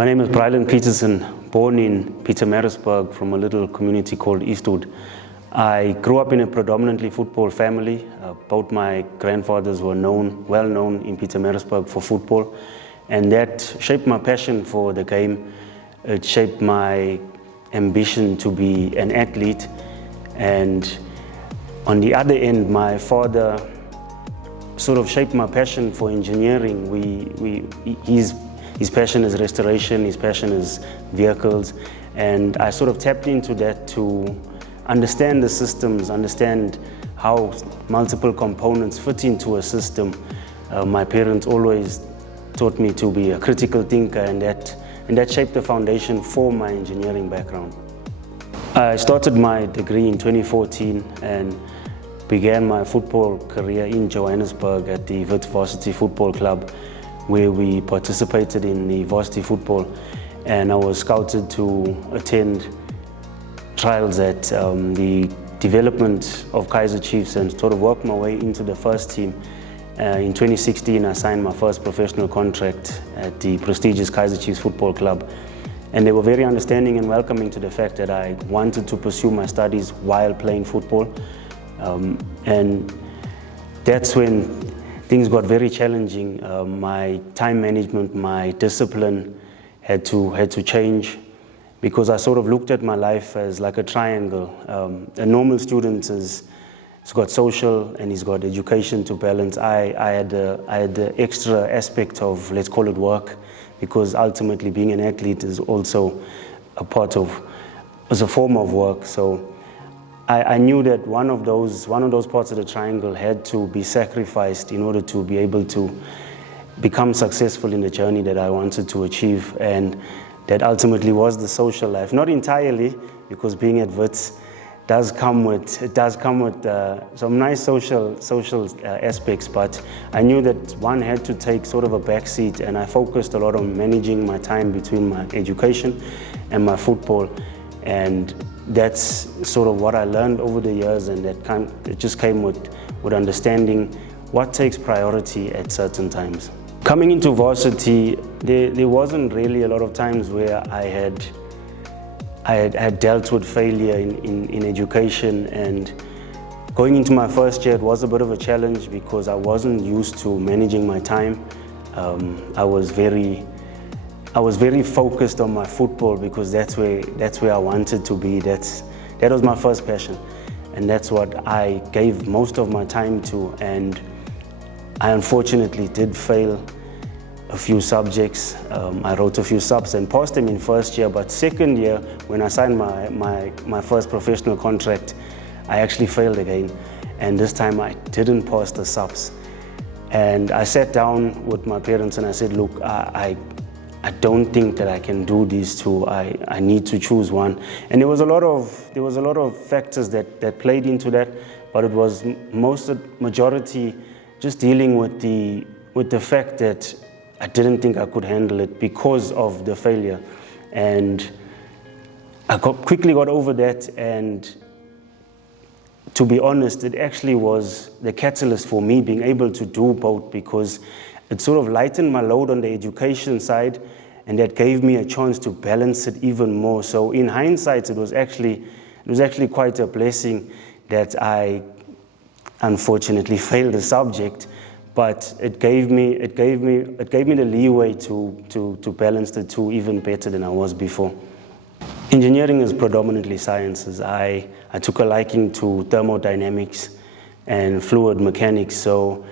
My name is Brylon Petersen, born in Pietermaritzburg from a little community called Eastwood. I grew up in a predominantly football family. Both my grandfathers were well known in Pietermaritzburg for football, and that shaped my passion for the game. It shaped my ambition to be an athlete, and on the other end, my father sort of shaped my passion for engineering. His passion is restoration, his passion is vehicles, and I sort of tapped into that to understand the systems, understand how multiple components fit into a system. My parents always taught me to be a critical thinker, and that shaped the foundation for my engineering background. I started my degree in 2014 and began my football career in Johannesburg at the Wits Varsity Football Club, where we participated in the varsity football, and I was scouted to attend trials at the development of Kazier Chiefs and sort of work my way into the first team. In 2016, I signed my first professional contract at the prestigious Kazier Chiefs Football Club, and they were very understanding and welcoming to the fact that I wanted to pursue my studies while playing football. And that's when things got very challenging. My time management, my discipline had to change, because I sort of looked at my life as like a triangle. A normal student he's got social and he's got education to balance. I had the extra aspect of, let's call it work, because ultimately being an athlete is also a form of work. So I knew that one of those parts of the triangle had to be sacrificed in order to be able to become successful in the journey that I wanted to achieve, and that ultimately was the social life. Not entirely, because being at Wits does come with some nice social aspects, but I knew that one had to take sort of a backseat, and I focused a lot on managing my time between my education and my football. And that's sort of what I learned over the years, and it just came with understanding what takes priority at certain times. Coming into varsity, there wasn't really a lot of times where I had dealt with failure in education, and going into my first year, it was a bit of a challenge because I wasn't used to managing my time. I was very focused on my football because that's where I wanted to be. That was my first passion, and that's what I gave most of my time to. And I unfortunately did fail a few subjects. I wrote a few subs and passed them in first year, but second year, when I signed my first professional contract, I actually failed again, and this time I didn't pass the subs. And I sat down with my parents and I said, look, I don't think that I can do these two. I need to choose one. And there was a lot of factors that played into that, but it was majority just dealing with the fact that I didn't think I could handle it because of the failure. And I quickly got over that, and to be honest, it actually was the catalyst for me being able to do both, because it sort of lightened my load on the education side, and that gave me a chance to balance it even more. So in hindsight, it was actually quite a blessing that I unfortunately failed the subject, but it gave me the leeway to balance the two even better than I was before. Engineering is predominantly sciences. I took a liking to thermodynamics and fluid mechanics, so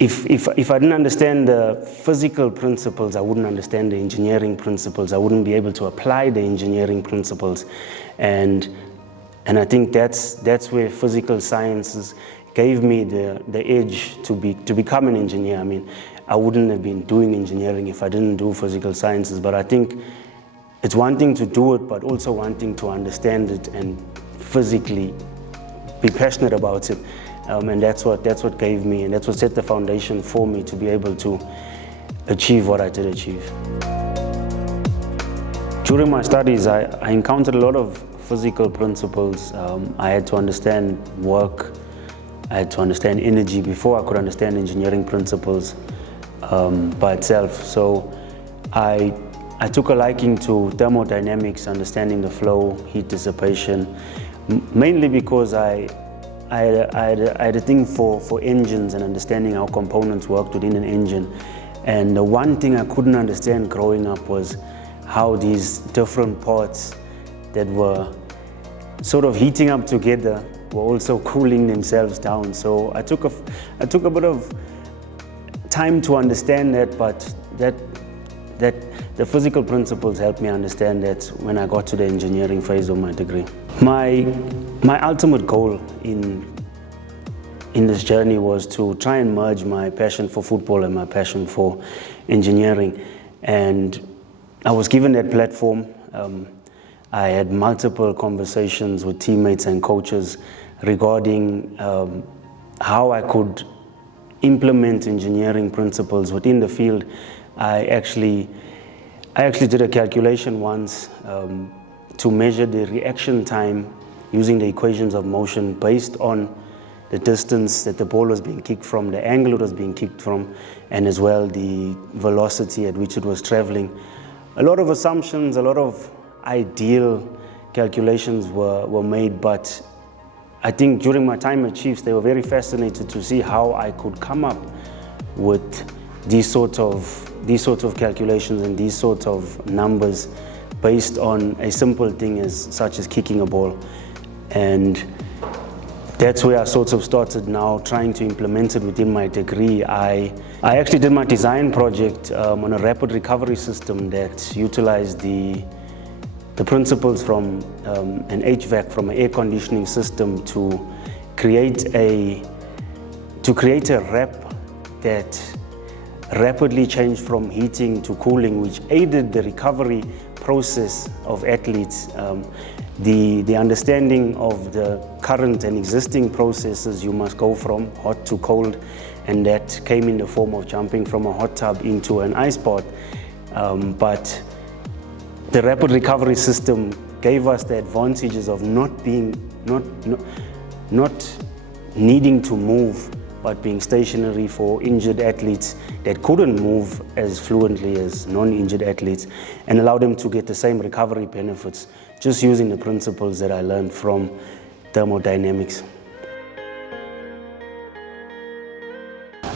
if I didn't understand the physical principles, I wouldn't understand the engineering principles. I wouldn't be able to apply the engineering principles, and I think that's where physical sciences gave me the edge to become an engineer. I mean, I wouldn't have been doing engineering if I didn't do physical sciences, but I think it's one thing to do it, but also one thing to understand it and physically be passionate about it. And that's what gave me, and that's what set the foundation for me to be able to achieve what I did achieve. During my studies, I encountered a lot of physical principles. I had to understand work, I had to understand energy before I could understand engineering principles by itself. So I took a liking to thermodynamics, understanding the flow, heat dissipation, mainly because I had a thing for engines and understanding how components worked within an engine. And the one thing I couldn't understand growing up was how these different parts that were sort of heating up together were also cooling themselves down. So I took a bit of time to understand that, but that the physical principles helped me understand that when I got to the engineering phase of my degree. My ultimate goal in this journey was to try and merge my passion for football and my passion for engineering. And I was given that platform. I had multiple conversations with teammates and coaches regarding how I could implement engineering principles within the field. I actually did a calculation once to measure the reaction time using the equations of motion based on the distance that the ball was being kicked from, the angle it was being kicked from, and as well the velocity at which it was traveling. A lot of assumptions, a lot of ideal calculations were made, but I think during my time at Chiefs, they were very fascinated to see how I could come up with these sorts of calculations and these sorts of numbers based on a simple thing such as kicking a ball. And that's where I sort of started now trying to implement it within my degree. I actually did my design project on a rapid recovery system that utilized the principles from an HVAC, from an air conditioning system, to create a wrap that rapidly changed from heating to cooling, which aided the recovery process of athletes. The understanding of the current and existing processes you must go from hot to cold, and that came in the form of jumping from a hot tub into an ice bath. But the rapid recovery system gave us the advantages of not needing to move, but being stationary for injured athletes that couldn't move as fluently as non-injured athletes, and allow them to get the same recovery benefits just using the principles that I learned from thermodynamics.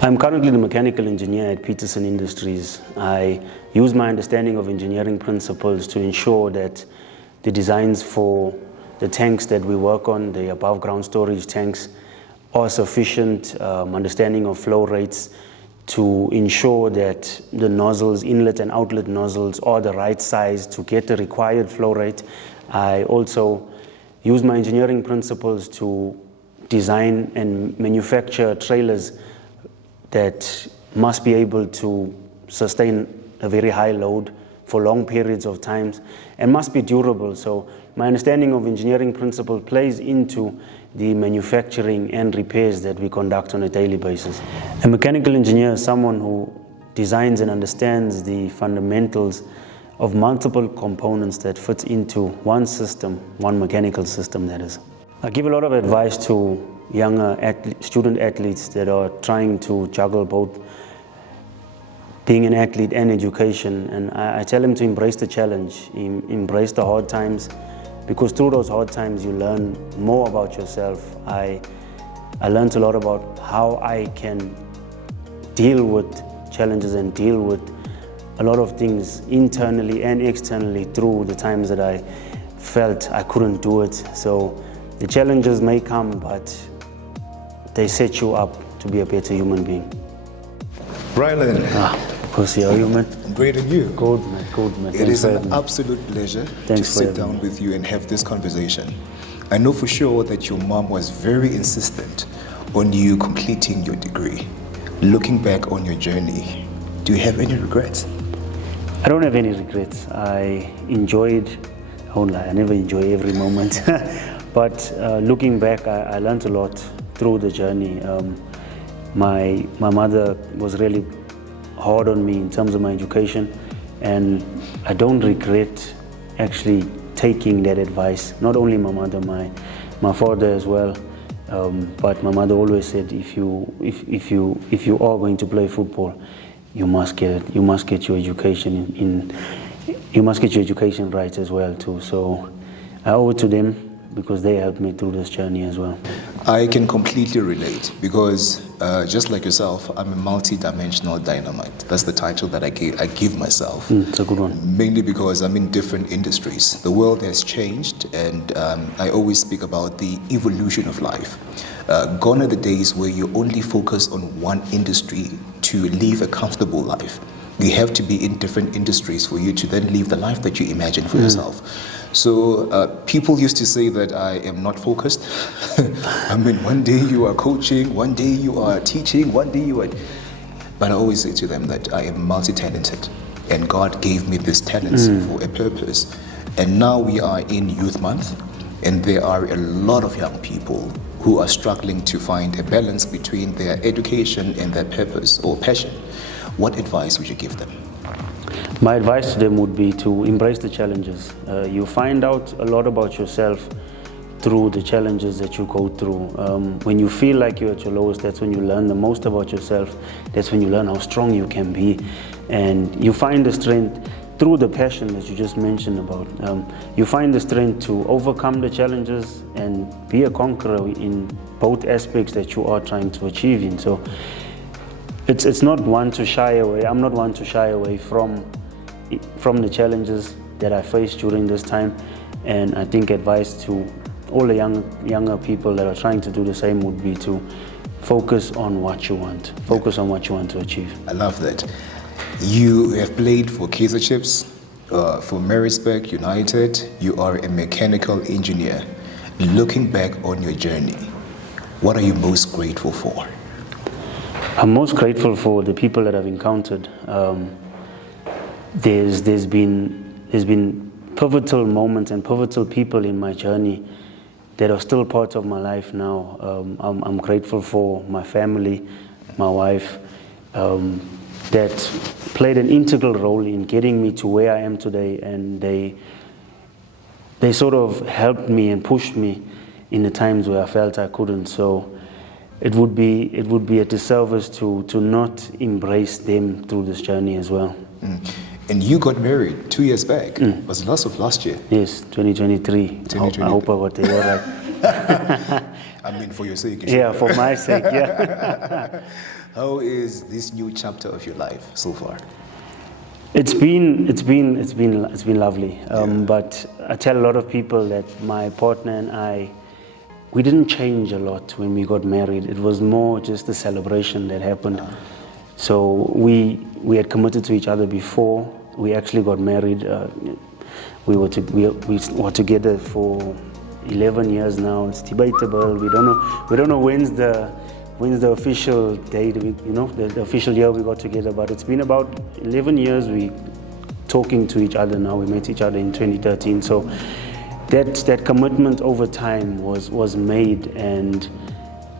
I'm currently the mechanical engineer at Petersen Industries. I use my understanding of engineering principles to ensure that the designs for the tanks that we work on, the above ground storage tanks, are sufficient, understanding of flow rates to ensure that the nozzles, inlet and outlet nozzles, are the right size to get the required flow rate. I also use my engineering principles to design and manufacture trailers that must be able to sustain a very high load for long periods of times and must be durable. So my understanding of engineering principle plays into the manufacturing and repairs that we conduct on a daily basis. A mechanical engineer is someone who designs and understands the fundamentals of multiple components that fit into one system, one mechanical system that is. I give a lot of advice to younger student athletes that are trying to juggle both being an athlete and education, and I tell them to embrace the challenge, embrace the hard times, because through those hard times you learn more about yourself. I learned a lot about how I can deal with challenges and deal with a lot of things internally and externally through the times that I felt I couldn't do it. So the challenges may come, but they set you up to be a better human being. Brylon. Of course, how are you, man? Great, and you? Good, man. It is an absolute pleasure to sit down with you and have this conversation. I know for sure that your mom was very insistent on you completing your degree. Looking back on your journey, do you have any regrets? I don't have any regrets. I won't lie, I never enjoy every moment. But looking back, I learned a lot through the journey. My mother was really hard on me in terms of my education, and I don't regret actually taking that advice. Not only my mother, my father as well. But my mother always said, if you are going to play football, you must get your education you must get your education right as well too. So I owe it to them because they helped me through this journey as well. I can completely relate because just like yourself, I'm a multi-dimensional dynamite. That's the title that I give myself. It's a good one. Mainly because I'm in different industries. The world has changed, and I always speak about the evolution of life. Gone are the days where you only focus on one industry to live a comfortable life. You have to be in different industries for you to then live the life that you imagine for yourself. So people used to say that I am not focused. I mean, one day you are coaching, one day you are teaching, one day you are... But I always say to them that I am multi-talented, and God gave me these talents for a purpose. And now we are in Youth Month, and there are a lot of young people who are struggling to find a balance between their education and their purpose or passion. What advice would you give them? My advice to them would be to embrace the challenges. You find out a lot about yourself through the challenges that you go through. When you feel like you're at your lowest, that's when you learn the most about yourself. That's when you learn how strong you can be. And you find the strength through the passion that you just mentioned about. You find the strength to overcome the challenges and be a conqueror in both aspects that you are trying to achieve in. So it's not one to shy away. I'm not one to shy away from the challenges that I faced during this time. And I think advice to all the younger people that are trying to do the same would be to focus on what you want. Focus on what you want to achieve. I love that. You have played for Kazier Chiefs, for Maritzburg United. You are a mechanical engineer. Looking back on your journey, what are you most grateful for? I'm most grateful for the people that I've encountered. There's been pivotal moments and pivotal people in my journey that are still part of my life now. I'm grateful for my family, my wife, that played an integral role in getting me to where I am today, and they sort of helped me and pushed me in the times where I felt I couldn't. So it would be a disservice to not embrace them through this journey as well. And you got married 2 years back. Was it last year? Yes, 2023. I hope I got the year right. I mean, for your sake. Yeah, for my sake, yeah. How is this new chapter of your life so far? It's been lovely. But I tell a lot of people that my partner and I, we didn't change a lot when we got married. It was more just a celebration that happened. So we had committed to each other before we actually got married. We were together for 11 years now. It's debatable. We don't know when's the official date. The official year we got together. But it's been about 11 years we talking to each other now. We met each other in 2013. So that commitment over time was made, and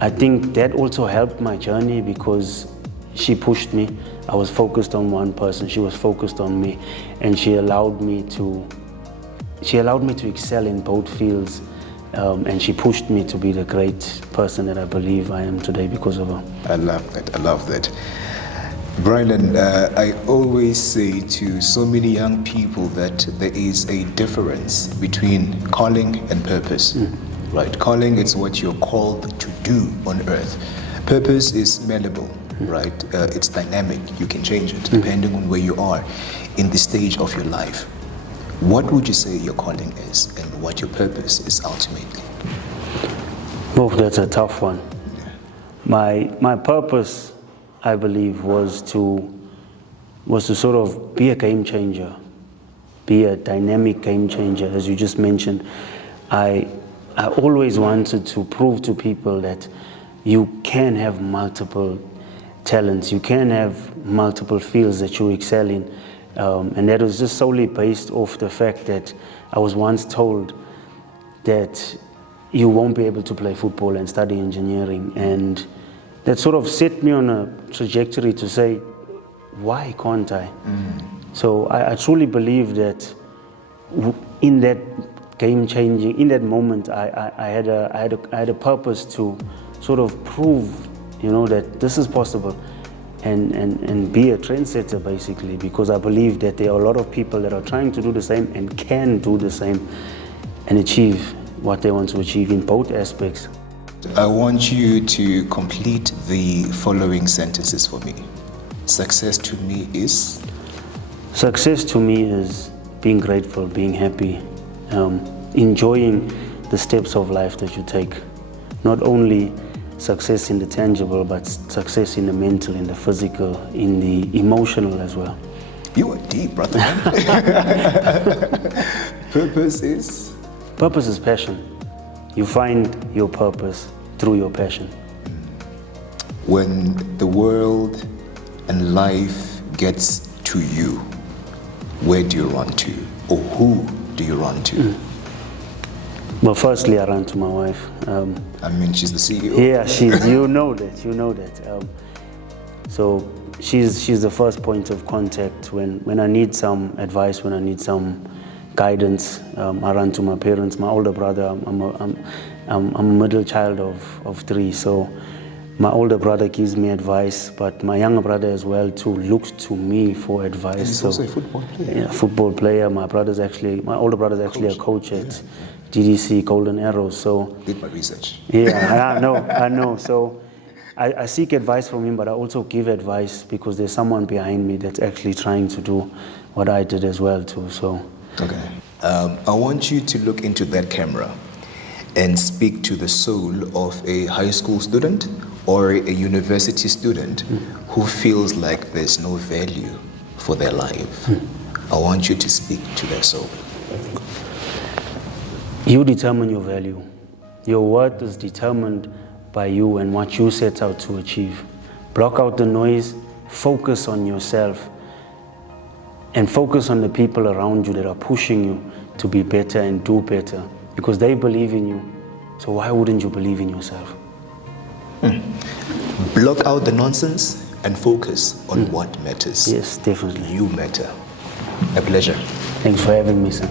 I think that also helped my journey because she pushed me. I was focused on one person, she was focused on me, and she allowed me to excel in both fields, and she pushed me to be the great person that I believe I am today because of her. I love that. Brylon, I always say to so many young people that there is a difference between calling and purpose. Right? Calling is what you're called to do on earth. Purpose is malleable. Right? It's dynamic. You can change it depending on where you are in the stage of your life. What would you say your calling is and what your purpose is ultimately? Oh, that's a tough one. My purpose, I believe, was to sort of be a game changer, be a dynamic game changer, as you just mentioned. I always wanted to prove to people that you can have multiple talents, you can have multiple fields that you excel in, and that was just solely based off the fact that I was once told that you won't be able to play football and study engineering, and that sort of set me on a trajectory to say, why can't I? So I truly believe that in that game changing, in that moment, I had a purpose to sort of prove, that this is possible. and be a trendsetter basically, because I believe that there are a lot of people that are trying to do the same and can do the same and achieve what they want to achieve in both aspects. I want you to complete the following sentences for me. Success to me is? Success to me is being grateful, being happy, enjoying the steps of life that you take. Not only success in the tangible, but success in the mental, in the physical, in the emotional as well. You are deep, brother. Purpose is? Purpose is passion. You find your purpose through your passion. When the world and life gets to you, where do you run to? Or who do you run to? Well, firstly, I run to my wife. I mean, she's the CEO. Yeah, you know that. So she's the first point of contact when I need some advice, when I need some guidance. I run to my parents, my older brother. I'm a middle child of three, so my older brother gives me advice, but my younger brother as well too looks to me for advice. And he's also a football player. Yeah, football player. My older brother's actually a coach at GDC Golden Arrows. So did my research. Yeah, I know. So I seek advice from him, but I also give advice because there's someone behind me that's actually trying to do what I did as well too. So okay, I want you to look into that camera and speak to the soul of a high school student or a university student who feels like there's no value for their life. I want you to speak to their soul. You determine your value. Your worth is determined by you and what you set out to achieve. Block out the noise, focus on yourself, and focus on the people around you that are pushing you to be better and do better, because they believe in you. So why wouldn't you believe in yourself? Block out the nonsense and focus on what matters. Yes, definitely. You matter. A pleasure. Thanks for having me, sir.